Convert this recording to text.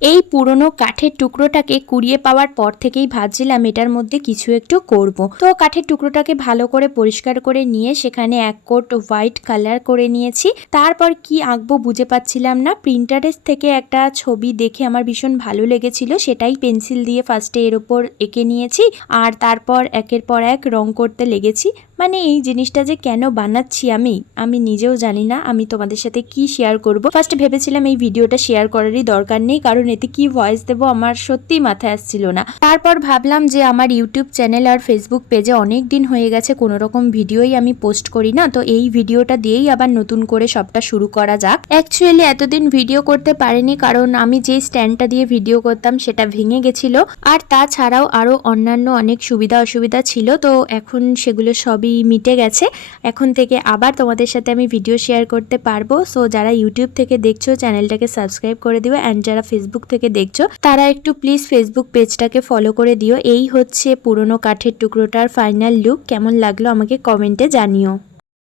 এই পুরনো কাঠের টুকরোটাকে কুড়িয়ে পাওয়ার পর থেকেই ভাবছিলাম এটার মধ্যে কিছু একটু করব। তো কাঠের টুকরোটাকে ভালো করে পরিষ্কার করে নিয়ে সেখানে এক কোট হোয়াইট কালার করে নিয়েছি। তারপর কি আঁকবো বুঝে পাচ্ছিলাম না। প্রিন্টারেস্ট থেকে একটা ছবি দেখে আমার ভীষণ ভালো লেগেছিল, সেটাই পেন্সিল দিয়ে ফার্স্টে এর ওপর এঁকে নিয়েছি আর তারপর একের পর এক রং করতে লেগেছি। মানে এই জিনিসটা যে কেন বানাচ্ছি আমি নিজেও জানি না। আমি তোমাদের সাথে কি শেয়ার করব, ফার্স্ট ভেবেছিলাম এই ভিডিওটা শেয়ার করারই দরকার নেই, কারণ এতে কি ভয়েস দেবো আমার সত্যিই মাথায় আসছিল না। তারপর ভাবলাম যে আমার ইউটিউব চ্যানেল আর ফেসবুক পেজে অনেক দিন হয়ে গেছে কোনো রকম ভিডিওই আমি পোস্ট করি না, তো এই ভিডিওটা দিয়েই আবার নতুন করে সবটা শুরু করা যাক। অ্যাকচুয়ালি এতদিন ভিডিও করতে পারিনি কারণ আমি যে স্ট্যান্ডটা দিয়ে ভিডিও করতাম সেটা ভেঙে গেছিল, আর তাছাড়াও আরও অন্যান্য অনেক সুবিধা অসুবিধা ছিল। তো এখন সেগুলো সবই মিটে গেছে। এখন থেকে আবার তোমাদের সাথে আমি ভিডিও শেয়ার করতে পারবো। সো যারা ইউটিউব থেকে দেখছো চ্যানেলটাকে সাবস্ক্রাইব করে দিও, অ্যান্ড যারা ফেসবুক থেকে দেখছো তারা একটু প্লিজ ফেসবুক পেজটাকে ফলো করে দিও। এই হচ্ছে পুরনো কাঠের টুকরোটার ফাইনাল লুক। কেমন লাগলো আমাকে কমেন্টে জানিও।